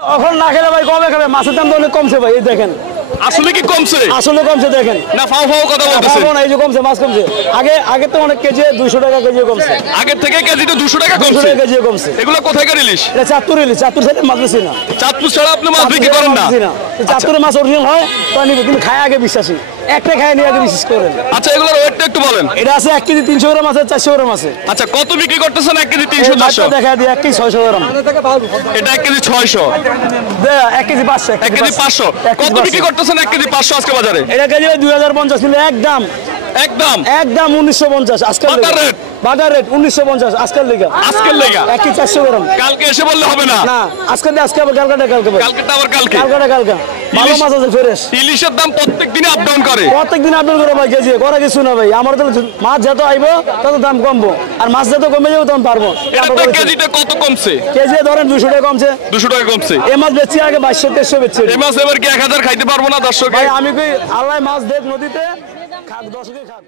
এখন না খেলে ভাই কবে খাবে? মাছের দাম তো অনেক কমছে ভাই, এই দেখেন। আসলে কি কমছে? আসলে কমছে, দেখেন না ফাও ফাও কথা বলতেছেন? না, এই যে কমছে, মাছ কমছে। আগে তো অনেক কেজি 200 টাকা কেজি কমছে। আগের থেকে কেজিতে 200 টাকা 200 কমছে। টাকা কেজি কমছে। এগুলো কোথায়কার ইলিশ? এটা চাঁদপুর ইলিশ, চাঁদপুর সাইডে মাছ বেশি না। চাঁদপুর ছাড়া আপনি মাছ বিক্রি করেন না? চাঁদপুরের মাছ অরিজিনাল হয় তো নিবে, কিন্তু খায় আগে বিশ্বাসী, একটা খায় নিয়ে আগে বিশ্বাস করেন। আচ্ছা এগুলোর ওয়েটটা একটু বলেন। এটা আছে 1 কেজি 300 গ্রাম আছে, 400 গ্রাম আছে। আচ্ছা কত বিক্রি করতেছেন 1 কেজি 300 400? দেখা দিয়ে 1 কেজি 600 গ্রাম। এটা 1 কেজি 600, 1 কেজি 500, 1 কেজি 500। কত বিক্রি করতেছেন 1 কেজি 500 আজকে বাজারে? এটা কেজি 2050, কিন্তু একদম একদম 1950 আজকের বাটার রেট। বাটার রেট 1950 আজকের লেগা। আজকের লেগা 1 কেজি 400 গ্রাম। কালকে এসে বললে হবে না? না, আজকে আবার কালকাটা কালকে ভাই। কালকেটা আবার কালকে। কালকা ভালো মাছ আছে ফ্রেশ। ইলিশের দাম প্রত্যেকদিন আপ ডাউন করে। প্রত্যেকদিন আপডেট করে ভাই, কেজি করা কিছু না ভাই। আমার তো মাছ যত আইবো তত দাম কমবো, আর মাছ যত কমে যাবো তখন পারবো। এটা তো কেজিটা কত কমছে? কেজি ধরেন 200 টাকা কমছে। 200 টাকা কমছে। এই মাছ বেচছি আগে 2200-2300 বেচছি। এই মাছ এবার কি 1000 খাইতে পারবো না দর্শক? ভাই আমি কই আল্লাহ মাছ দেখ নদীতে, খাক দর্শকে খাক।